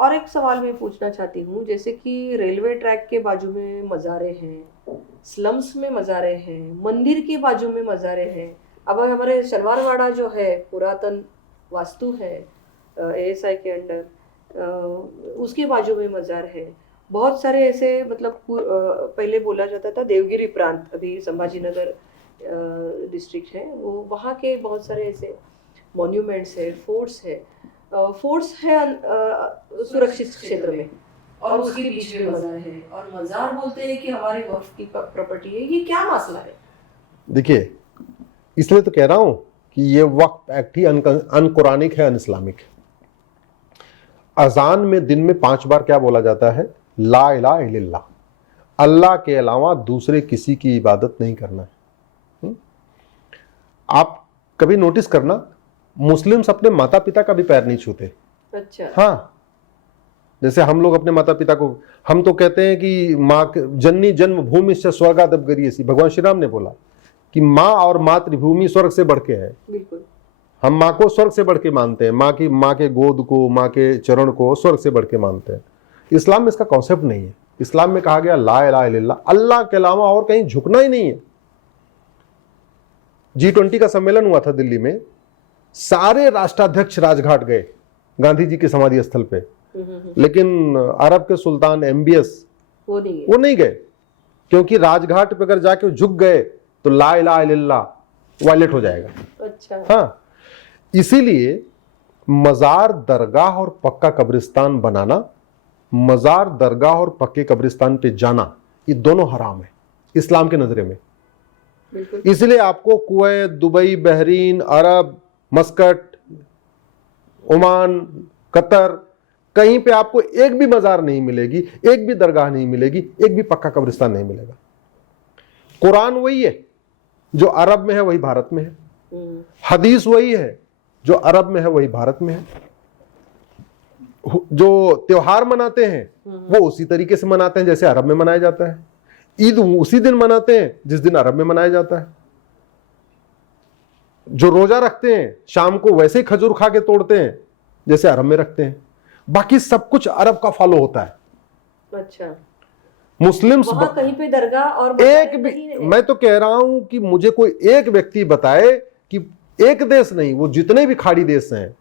और एक सवाल मैं पूछना चाहती हूँ, जैसे कि रेलवे ट्रैक के बाजू में मज़ारे हैं, स्लम्स में मज़ारे हैं, मंदिर के बाजू में मज़ारे हैं। अब हमारे शनिवारवाड़ा जो है पुरातन वास्तु है एएसआई के अंडर, उसके बाजू में मज़ार है। बहुत सारे ऐसे मतलब पहले बोला जाता था देवगिरी प्रांत, अभी संभाजीनगर डिस्ट्रिक्ट है वो, वहाँ के बहुत सारे ऐसे मॉन्यूमेंट्स है, फोर्ट्स है सुरक्षित क्षेत्र में, और उसके बीच में मज़ार है, और मज़ार बोलते हैं कि हमारी वक्फ की प्रॉपर्टी है। ये क्या मसला है? देखिए, इसलिए तो कह रहा हूं कि ये वक्फ एक्ट ही अनकुरानिक है, अन इस्लामिक है। अजान में दिन में 5 बार क्या बोला जाता है? ला इलाहा इल्लल्लाह, अल्लाह के अलावा दूसरे किसी की इबादत नहीं करना है। आप कभी नोटिस करना, मुस्लिम्स अपने माता पिता का भी पैर नहीं छूते। अच्छा। हाँ, जैसे हम लोग अपने माता पिता को, हम तो कहते हैं कि माँ जननी जन्म भूमि से स्वर्गादप गरीयसी, भगवान श्री राम ने बोला कि माँ और मातृभूमि स्वर्ग से बढ़ के है। बिल्कुल। हम माँ को स्वर्ग से बढ़ के मानते हैं, माँ के गोद को, माँ के चरण को स्वर्ग से बढ़ के मानते हैं। इस्लाम में इसका कॉन्सेप्ट नहीं है। इस्लाम में कहा गया ला इलाहा इल्लल्लाह, अल्लाह के अलावा और कहीं झुकना ही नहीं है। G20 का सम्मेलन हुआ था दिल्ली में, सारे राष्ट्राध्यक्ष राजघाट गए गांधी जी के समाधि स्थल पे, लेकिन अरब के सुल्तान MBS वो नहीं गए, क्योंकि राजघाट पे अगर जाके झुक गए तो ला इलाहा इल्लल्लाह वायलेट हो जाएगा। अच्छा। हाँ, इसीलिए मजार दरगाह और पक्का कब्रिस्तान बनाना, मजार दरगाह और पक्के कब्रिस्तान पे जाना, ये दोनों हराम है इस्लाम के नजरे में। इसलिए आपको कुवैत, दुबई, बहरीन, अरब, मस्कट, ओमान, कतर, कहीं पे आपको एक भी मजार नहीं मिलेगी, एक भी दरगाह नहीं मिलेगी, एक भी पक्का कब्रिस्तान नहीं मिलेगा। कुरान वही है जो अरब में है, वही भारत में है। हदीस वही है जो अरब में है, वही भारत में है। जो त्योहार मनाते हैं वो उसी तरीके से मनाते हैं जैसे अरब में मनाया जाता है। ईद उसी दिन मनाते हैं जिस दिन अरब में मनाया जाता है। जो रोजा रखते हैं शाम को वैसे ही खजूर खा के तोड़ते हैं जैसे अरब में रखते हैं। बाकी सब कुछ अरब का फॉलो होता है। अच्छा। मुस्लिम्स कहीं पे दरगाह और एक भी, मैं तो कह रहा हूं कि मुझे कोई एक व्यक्ति बताए कि एक देश नहीं, वो जितने भी खाड़ी देश हैं,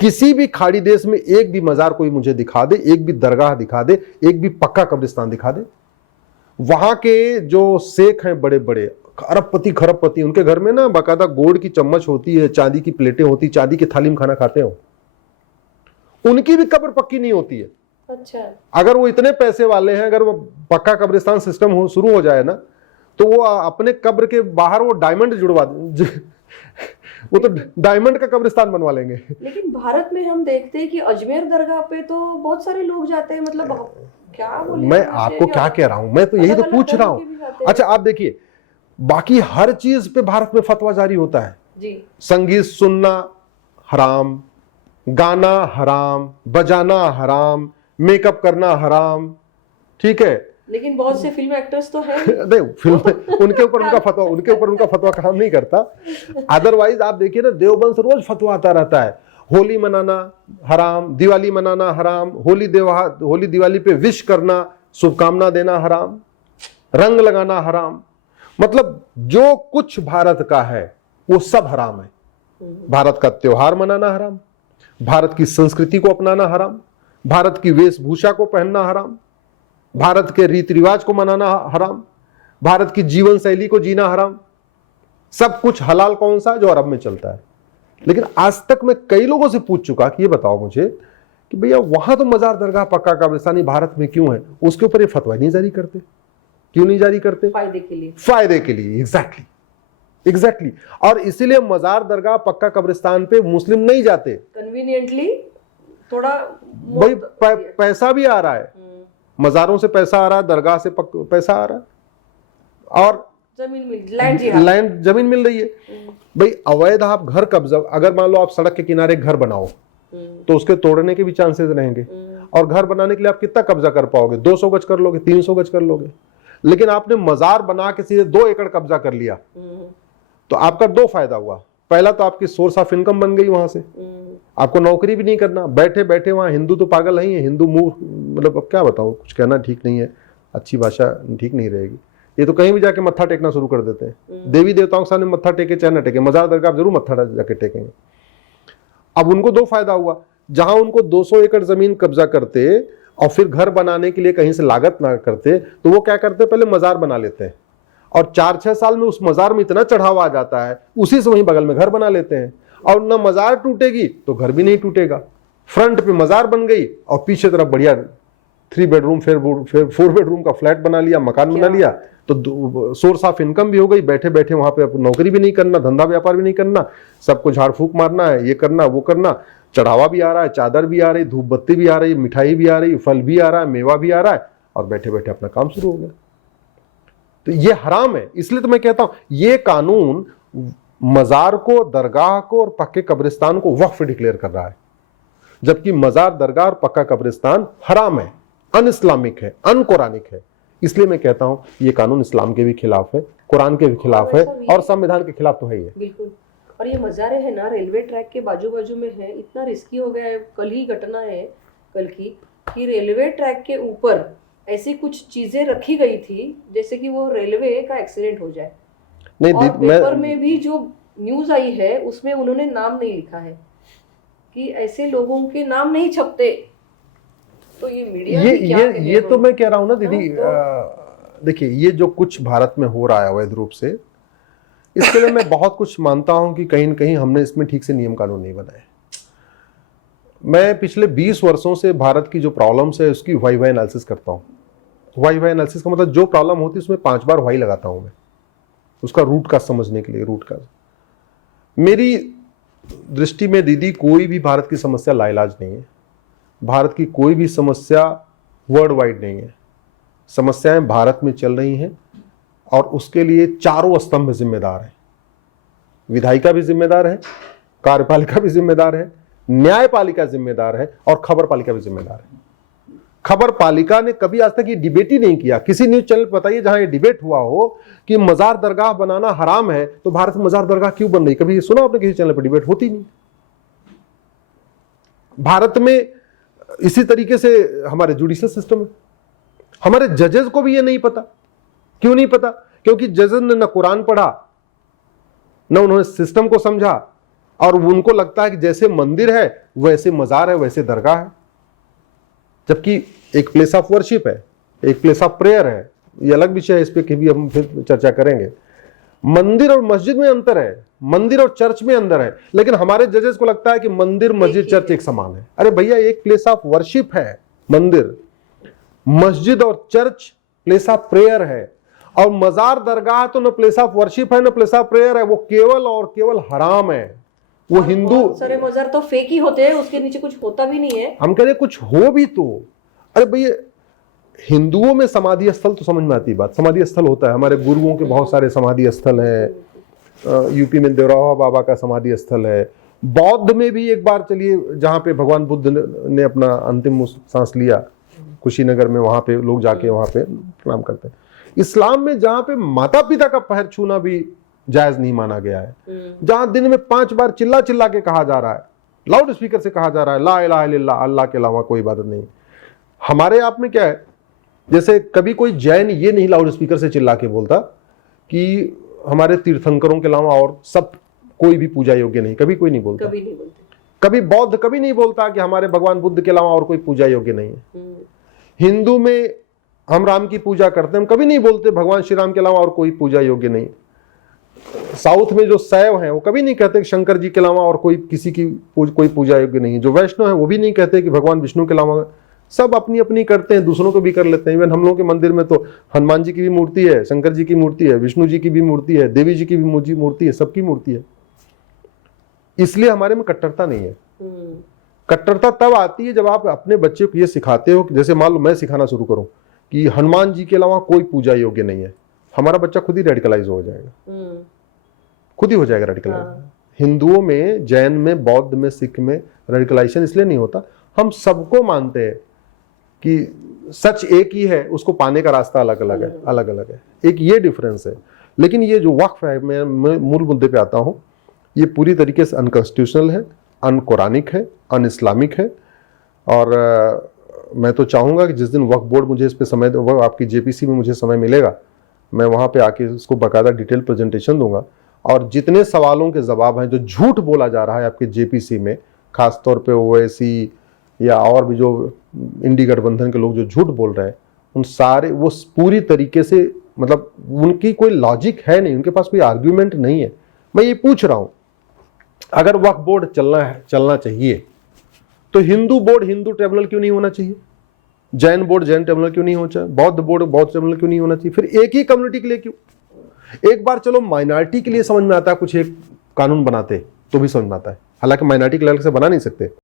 किसी भी खाड़ी देश में एक भी मजार कोई मुझे दिखा दे, एक भी दरगाह दिखा दे, एक भी पक्का कब्रिस्तान दिखा दे। वहां के जो शेख हैं बड़े बड़े अरबपति खरबपति, उनके घर में ना बाकायदा गोल्ड की चम्मच होती है, चांदी की प्लेटें होती, चांदी की थाली में खाना खाते हो। उनकी भी कब्र पक्की नहीं होती है। अच्छा। अगर वो इतने पैसे वाले हैं, अगर वो पक्का कब्रिस्तान सिस्टम शुरू हो जाए ना, तो वो अपने कब्र के बाहर वो डायमंड जुड़वा दें, वो तो डायमंड का कब्रिस्तान बनवा लेंगे। लेकिन भारत में हम देखते हैं कि अजमेर दरगाह पे तो बहुत सारे लोग जाते हैं, मतलब क्या बोले, मैं आपको क्या कह रहा हूं, मैं तो यही तो पूछ रहा हूं। अच्छा, आप देखिए, बाकी हर चीज पे भारत में फतवा जारी होता है जी। संगीत सुनना हराम, गाना हराम, बजाना हराम, मेकअप करना हराम, ठीक है। लेकिन बहुत से फिल्म एक्टर्स तो हैं नहीं, फिल्म उनके ऊपर उनका फतवा काम नहीं करता। अदरवाइज आप देखिए ना, देवबंद से रोज फतवा आता रहता है, होली मनाना हराम, दिवाली मनाना हराम, होली दिवाली पे विश करना, शुभकामना देना हराम, रंग लगाना हराम। मतलब जो कुछ भारत का है वो सब हराम है। भारत का त्योहार मनाना हराम, भारत की संस्कृति को अपनाना हराम, भारत की वेशभूषा को पहनना हराम, भारत के रीति रिवाज को मनाना हराम, भारत की जीवन शैली को जीना हराम। सब कुछ हलाल कौन सा? जो अरब में चलता है। लेकिन आज तक मैं कई लोगों से पूछ चुका कि ये बताओ मुझे कि भैया वहां तो मजार दरगाह पक्का कब्रिस्तानी भारत में क्यों है, उसके ऊपर ये फतवा नहीं जारी करते। क्यों नहीं जारी करते? फायदे के लिए। फायदे के लिए, एग्जैक्टली। और इसीलिए मजार दरगाह पक्का कब्रिस्तान पे मुस्लिम नहीं जाते, कन्वीनियंटली। थोड़ा भाई पैसा भी आ रहा है, मजारों से पैसा आ रहा है, दरगाह से पैसा आ रहा है, और लैंड जमीन मिल रही है। भाई अवैध आप घर कब्जा, अगर मान लो आप सड़क के किनारे घर बनाओ तो उसके तोड़ने के भी चांसेस रहेंगे। और घर बनाने के लिए आप कितना कब्जा कर पाओगे? 200 गज कर लोगे, 300 गज कर लोगे। लेकिन आपने मजार बना के सीधे 2 एकड़ कब्जा कर लिया तो आपका 2 फायदा हुआ। पहला तो आपकी सोर्स ऑफ इनकम बन गई वहां से, आपको नौकरी भी नहीं करना, बैठे बैठे वहां हिंदू तो पागल नहीं है, हिंदू मूर्ख, मतलब अब क्या बताऊं, कुछ कहना ठीक नहीं है, अच्छी भाषा ठीक नहीं रहेगी। ये तो कहीं भी जाके मत्था टेकना शुरू कर देते हैं, देवी देवताओं के सामने मत्था टेके चाहे न टेके, मजार दरगाह जरूर मत्था जाके टेकेंगे। अब उनको दो फायदा हुआ, जहां उनको 200 एकड़ जमीन कब्जा करते और फिर घर बनाने के लिए कहीं से लागत ना करते, तो वो क्या करते, पहले मजार बना लेते हैं और 4-6 साल में उस मजार में इतना चढ़ावा आ जाता है, उसी से वहीं बगल में घर बना लेते हैं, और न मजार टूटेगी तो घर भी नहीं टूटेगा। फ्रंट पे मजार बन गई और पीछे तरफ बढ़िया 3 बेडरूम फिर 4 बेडरूम का फ्लैट बना लिया, मकान बना लिया, तो सोर्स ऑफ इनकम भी हो गई, बैठे बैठे वहां पे नौकरी भी नहीं करना, धंधा व्यापार भी नहीं करना, सबको झाड़ फूक मारना है, ये करना वो करना, चढ़ावा भी आ रहा है, चादर भी आ रही, धूप बत्ती भी आ रही, मिठाई भी आ रही, फल भी आ रहा है, मेवा भी आ रहा है, और बैठे बैठे अपना काम शुरू हो गया। तो ये हराम है। इसलिए तो मैं कहता हूं ये कानून मजार को, दरगाह को और पक्के कब्रिस्तान को वक्फ डिक्लेयर कर रहा है, जबकि मजार, दरगाह और पक्का कब्रिस्तान हराम है, अन इस्लामिक है, अन कुरानिक है। इसलिए मैं कहता हूं ये कानून इस्लाम के भी खिलाफ है, कुरान के भी खिलाफ है, और संविधान के खिलाफ तो है ही है। बिल्कुल। और ये मजारे है ना, रेलवे ट्रैक के बाजू बाजू में है, इतना रिस्की हो गया है। कल ही घटना है, कल की, कि रेलवे ट्रैक के ऊपर ऐसी कुछ चीजें रखी गई थी जैसे कि वो रेलवे का एक्सीडेंट हो जाए। नहीं, और पेपर में भी जो न्यूज आई है उसमें उन्होंने नाम नहीं लिखा है, कि ऐसे लोगों के नाम नहीं छपते। तो ये मीडिया ये तो मैं कह रहा हूं ना दीदी, देखिए ये जो कुछ भारत में हो रहा है अवैध रूप से, इसके लिए मैं बहुत कुछ मानता हूं कि कहीं न कहीं हमने इसमें ठीक से नियम कानून नहीं बनाए। मैं पिछले 20 वर्षों से भारत की जो प्रॉब्लम्स है उसकी वाई एनालिसिस करता हूं। वाई एनालिसिस का मतलब जो प्रॉब्लम होती है उसमें 5 बार वाई लगाता हूं मैं, उसका रूट का समझने के लिए। रूट का मेरी दृष्टि में दीदी कोई भी भारत की समस्या लाइलाज नहीं है, भारत की कोई भी समस्या वर्ल्ड वाइड नहीं है। समस्याएं भारत में चल रही हैं और उसके लिए चारों स्तंभ जिम्मेदार हैं। विधायिका भी जिम्मेदार है, कार्यपालिका भी जिम्मेदार है, न्यायपालिका जिम्मेदार है, और खबर पालिका भी जिम्मेदार है। खबर पालिका ने कभी आज तक ये डिबेट ही नहीं किया। किसी न्यूज चैनल बताइए जहां ये डिबेट हुआ हो कि मजार दरगाह बनाना हराम है, तो भारत में मजार दरगाह क्यों बन रही, कभी सुना आपने किसी चैनल पर? डिबेट होती नहीं। भारत में इसी तरीके से हमारे जुडिशियल सिस्टम है, हमारे जजेस को भी ये नहीं पता। क्यों नहीं पता? क्योंकि जजेस ने न कुरान पढ़ा, न उन्होंने सिस्टम को समझा, और उनको लगता है कि जैसे मंदिर है वैसे मजार है, वैसे दरगाह है। जबकि एक प्लेस ऑफ वर्शिप है, एक प्लेस ऑफ प्रेयर है, ये अलग विषय है, इस पे भी हम फिर चर्चा करेंगे। मंदिर और मस्जिद में अंतर है, मंदिर और चर्च में अंदर है, लेकिन हमारे जजेस को लगता है कि मंदिर, मस्जिद, चर्च एक समान है। अरे भैया, एक प्लेस ऑफ वर्शिप है मंदिर, मस्जिद और चर्च प्लेस ऑफ प्रेयर है, और मजार दरगाह तो न प्लेस ऑफ वर्शिप है न प्लेस ऑफ प्रेयर है, वो केवल और केवल हराम है। वो हिंदू सारे मजार तो फेक ही होते हैं, उसके नीचे कुछ होता भी नहीं है। हम कह रहे कुछ हो भी तो, अरे भैया हिंदुओं में समाधि स्थल तो समझ में आती है बात, समाधि स्थल होता है, हमारे गुरुओं के बहुत सारे समाधि स्थल है। यूपी में देवरावा बाबा का समाधि स्थल है। बौद्ध में भी एक बार चलिए, जहां पे भगवान बुद्ध ने अपना अंतिम सांस लिया, कुशीनगर में, वहां पे लोग जाके वहां पे प्रणाम करते हैं। इस्लाम में जहां पे माता पिता का पैर छूना भी जायज नहीं माना गया है, जहां दिन में 5 बार चिल्ला चिल्ला के कहा जा रहा है, लाउड स्पीकर से कहा जा रहा है, ला इलाहा इल्लल्लाह, अल्लाह के अलावा कोई इबादत नहीं। हमारे आप में क्या है, जैसे कभी कोई जैन ये नहीं लाउड स्पीकर से चिल्ला के बोलता कि हमारे तीर्थंकरों के अलावा और सब कोई भी पूजा योग्य नहीं, कभी कोई नहीं बोलता। कभी नहीं बोलते। कभी बौद्ध कभी नहीं बोलता कि हमारे भगवान बुद्ध के अलावा और कोई पूजा योग्य नहीं है। हिंदू में हम राम की पूजा करते हैं, हम कभी नहीं बोलते भगवान श्री राम के अलावा और कोई पूजा योग्य नहीं। साउथ में जो शैव हैं वो कभी नहीं कहते कि शंकर जी के अलावा और कोई किसी की कोई पूजा योग्य नहीं है। जो वैष्णव है वो भी नहीं कहते कि भगवान विष्णु के अलावा, सब अपनी अपनी करते हैं, दूसरों को भी कर लेते हैं। इवन हम लोगों के मंदिर में तो हनुमान जी की भी मूर्ति है, शंकर जी की मूर्ति है, विष्णु जी की भी मूर्ति है, देवी जी की भी मूर्ति है, सबकी मूर्ति है। इसलिए हमारे में कट्टरता नहीं है। कट्टरता तब आती है जब आप अपने बच्चे को ये सिखाते हो, जैसे मान लो मैं सिखाना शुरू करूं कि हनुमान जी के अलावा कोई पूजा योग्य नहीं है, हमारा बच्चा खुद ही रेडिकलाइज हो जाएगा, खुद ही हो जाएगा रेडिकलाइज। हिंदुओं में, जैन में, बौद्ध में, सिख में रेडिकलाइजेशन इसलिए नहीं होता, हम सबको मानते हैं कि सच एक ही है, उसको पाने का रास्ता अलग अलग है, अलग अलग है, एक ये डिफरेंस है। लेकिन ये जो वक्फ है, मैं मूल मुद्दे पे आता हूं, ये पूरी तरीके से अनकॉन्स्टिट्यूशनल है, अनकुरानिक है, अन इस्लामिक है। और मैं तो चाहूँगा कि जिस दिन वक्फ बोर्ड मुझे इस पे समय, आपकी जेपीसी में मुझे समय मिलेगा, मैं वहाँ पे आके इसको बाकायदा डिटेल प्रेजेंटेशन दूंगा, और जितने सवालों के जवाब हैं जो झूठ बोला जा रहा है आपके जेपीसी में, खासतौर पे ओवैसी या और भी जो इंडी गठबंधन के लोग जो झूठ बोल रहे हैं, उन सारे वो पूरी तरीके से, मतलब उनकी कोई लॉजिक है नहीं, उनके पास कोई आर्ग्यूमेंट नहीं है। मैं ये पूछ रहा हूँ, अगर वक्फ बोर्ड चलना चाहिए तो हिंदू बोर्ड हिंदू ट्रिब्यूनल क्यों नहीं होना चाहिए, जैन बोर्ड जैन ट्रिब्यूनल क्यों नहीं होना चाहिए, बौद्ध बोर्ड बौद्ध ट्रिब्यूनल क्यों नहीं होना चाहिए? फिर एक ही कम्युनिटी के लिए क्यों? एक बार चलो माइनॉरिटी के लिए समझ में आता है, कुछ एक कानून बनाते तो भी समझ में आता है, हालांकि माइनॉरिटी के लिए अलग से बना नहीं सकते।